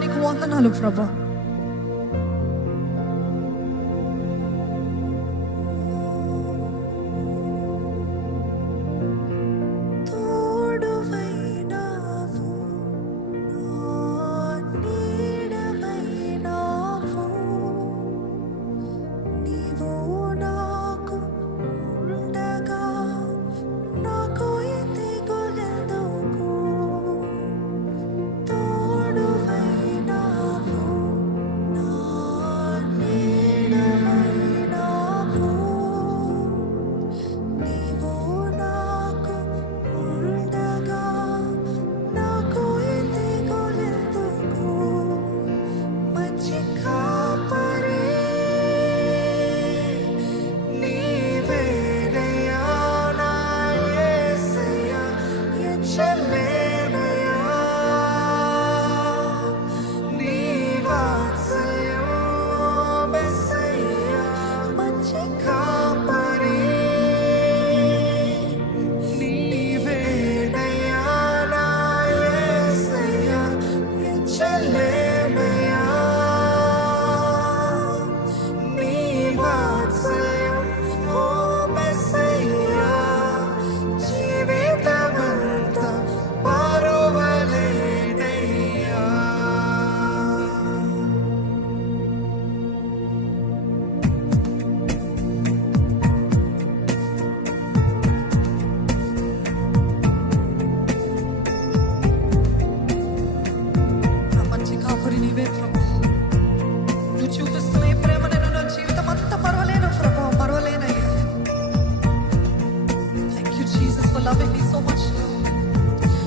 నీకు వందనాలు ప్రభా.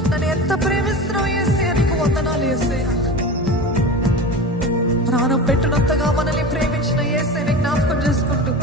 నన్ను ఎంత ప్రేమిస్తున్నావు యేసయ్యా, నీకు వందనాలు యేసయ్యా. ప్రాణం పెట్టినంతగా మనల్ని ప్రేమించిన యేసయ్యని జ్ఞాపకం చేసుకుంటూ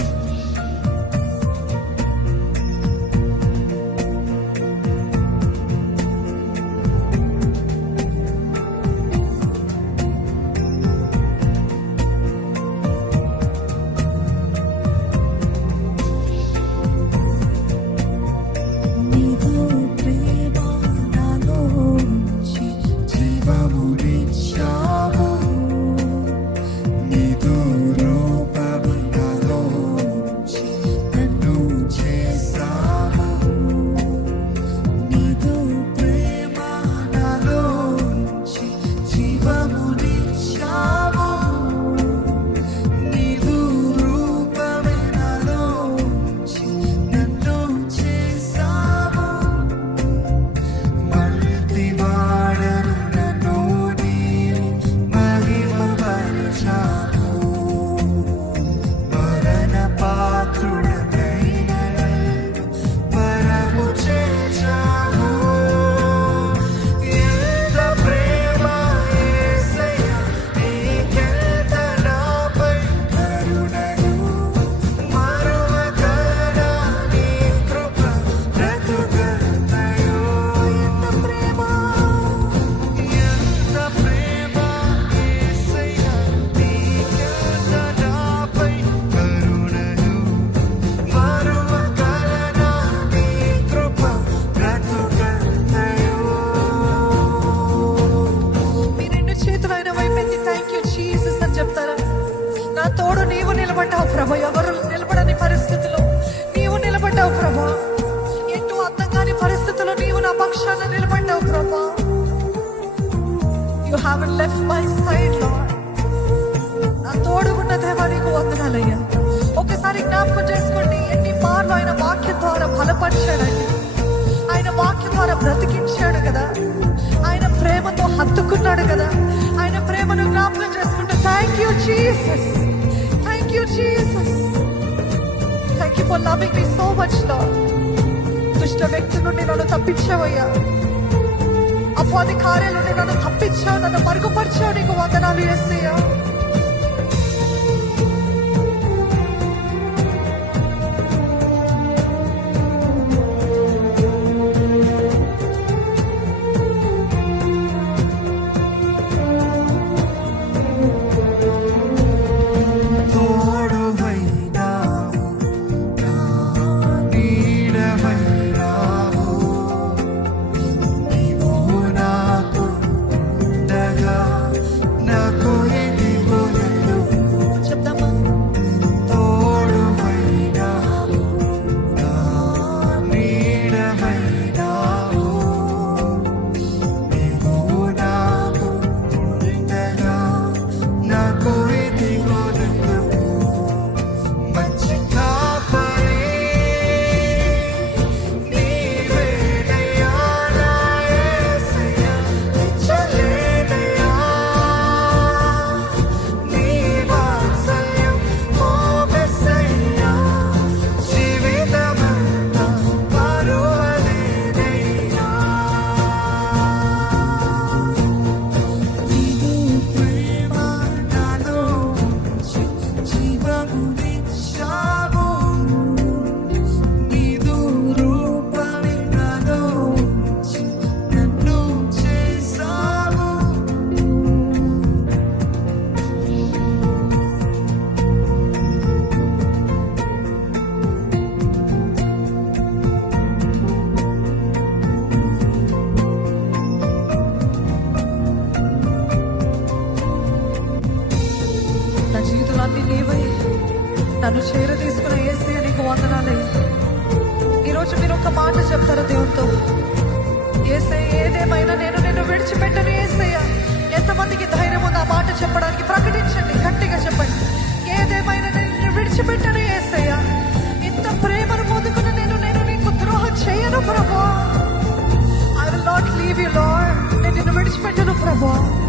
తోడు నీవు నిలబడ్డావు ప్రభా. ఎవరు నిలబడని పరిస్థితిలో నీవు నిలబడ్డావు ప్రభా. ఎటు అర్థం కాని పరిస్థితుల్లో నీవు నా పక్షాన నిలబడ్డావు ప్రభా. You haven't left my side lord. నా తోడుగున్న దేవా నీకు వందనాలయ్యా. ఒకసారి జ్ఞాపకం చేసుకోండి, ఎన్ని మార్లు ఆయన వాక్యం ద్వారా బలపరిచాడండి. ఆయన వాక్యం ద్వారా బ్రతికించాడు కదా. ఆయన ప్రేమతో హత్తుకున్నాడు కదా. ఆయన ప్రేమను జ్ఞాపకం చేసుకుంటూ thank you Jesus, thank you Jesus, thank you for loving me so much lord. దుష్ట వ్యక్తి నుండి నన్ను తప్పించావయ్యా. అపవాది కార్యాల నుండి నన్ను తప్పించావు, నన్ను మరుగుపరిచావు. నీకు వందనాలు యేసయ్యా. నన్ను చేరదీసుకున్న యేసయ్య నీకు వందనాలయ్యా. ఈరోజు మీరు ఒక మాట చెప్తారు దేవునితో, యేసయ్య ఏదేమైనా నేను నిన్ను విడిచిపెట్టను యేసయ్య. ఎంతమందికి ధైర్యం ఉంది ఆ మాట చెప్పడానికి? ప్రకటించండి, గట్టిగా చెప్పండి. ఏదేమైనా నేను నిన్ను విడిచిపెట్టను యేసయ్య. ఇంత ప్రేమను పొందుకున్న నేను నీకు ద్రోహం చేయను ప్రభువా. I will not leave you, Lord. నేను నిన్ను విడిచిపెట్టను ప్రభువా.